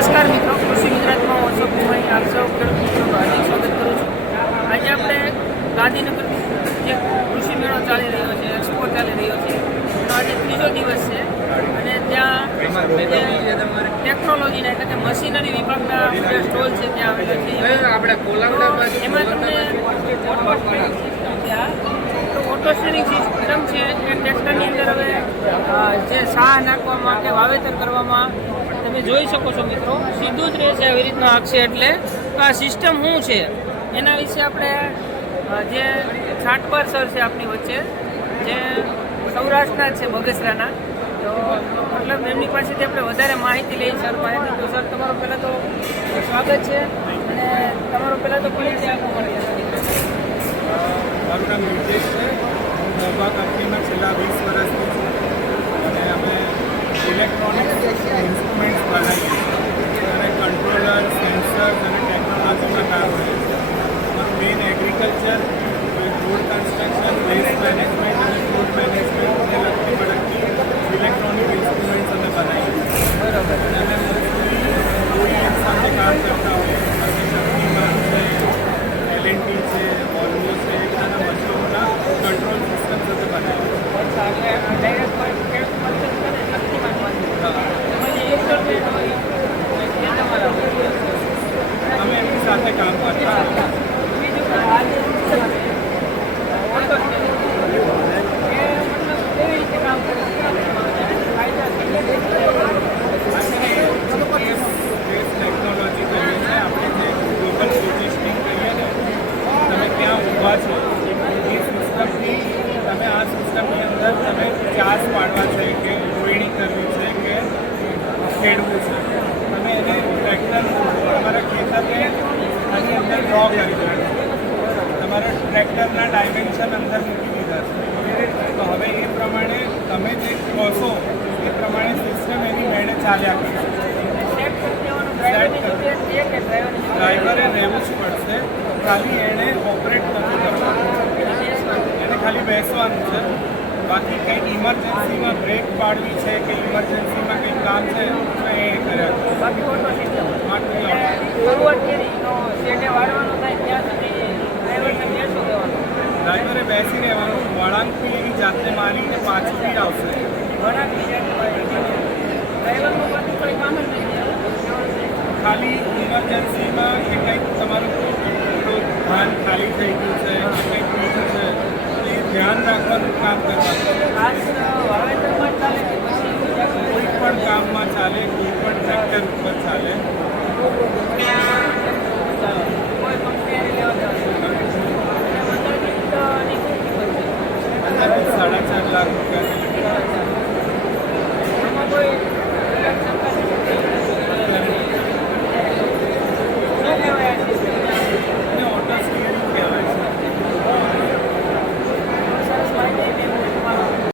નમસ્કાર મિત્રો કૃષિ ગુજરાતમાં ઓછો કુમારી આપ સૌ ખેડૂત મિત્રોનું હાર્દિક સ્વાગત કરું છું. આજે આપણે ગાંધીનગર જે કૃષિ મેળો ચાલી રહ્યો છે એક્સપો ચાલી રહ્યો છે એનો આજે ત્રીજો દિવસ છે. અને ત્યાં ટેકનોલોજીના એટલે કે મશીનરી વિભાગના સ્ટોલ છે ત્યાં આવેલા છે. એમાં તમને ઓટો સ્ટેરિંગ સિસ્ટમ છે. એ ટ્રેક્ટરની અંદર હવે જે સાહ નાખવામાં કે વાવેતર કરવામાં તમે જોઈ શકો છો મિત્રો, સીધું જ રહેશે આવી રીતના આપશે એટલે. તો આ સિસ્ટમ શું છે? એના વિશે આપણે જે છાટપર સર છે આપણી વચ્ચે, જે સૌરાષ્ટ્રના છે, બગસરાના. તો મતલબ એમની પાસેથી આપણે વધારે માહિતી લઈ સર માહિતી તો સર તમારો પહેલાં તો સ્વાગત છે અને તમારો પહેલાં તો પરિચય આપો મને મારું નામ છે. છેલ્લા વીસ અમે ઇલેક્ટ્રોનિક્સ ઇન્સ્ટ્રુમેન્ટ્સ બનાવીએ છીએ અને કંટ્રોલર સેન્સર અને ટેકનોલોજીમાં કામ કરીએ છીએ અમારું main agriculture food construction waste management અને ફૂડ મેનેજમેન્ટને લગતી પડતી ઇલેક્ટ્રોનિક ઇન્સ્ટ્રુમેન્ટ્સ અમે બનાવીએ છીએ બરાબર અને અમે મોસ્ટલી OEM સાથે કામ કરતા હોઈએ ચાર્જ પાડવા છે કે રોયણી કરવી છે કે ખેડવું છે. અને એને ટ્રેક્ટર તમારા ખેતરને આની અંદર ડ્રો કરી દેવાનું તમારા ટ્રેક્ટરના ડાયમેન્શન અંદર મૂકી દીધા છે. તો હવે એ પ્રમાણે તમે જે કહો એ પ્રમાણે સિસ્ટમ એની મેળે ચાલ્યા કરશે ડ્રાઈવરે રહેવું જ પડશે. ખાલી એણે ઓપરેટ નથી કરવાનું. એને ખાલી બેસવાનું છે. બાકી કંઈક ઇમરજન્સીમાં બ્રેક પાડવી છે કે ઇમરજન્સીમાં કંઈક કામ છે એ કર્યા કરે. બાકી. શરૂઆત કરી થાય ત્યાં સુધી ડ્રાઈવરને બેસું દેવાનું ડ્રાઈવરે બેસી રહેવાનું વળાંકથી એની જાતે મારીને પાછું આવશે ખાલી ઇમરજન્સીમાં કે કંઈક તમારું ખાલી થઈ ગયું છે કંઈક ધ્યાન રાખવાનું કામ કરવાનું. કોઈ પણ કામમાં ચાલે કોઈ પણ ટ્રેક્ટર ઉપર ચાલે.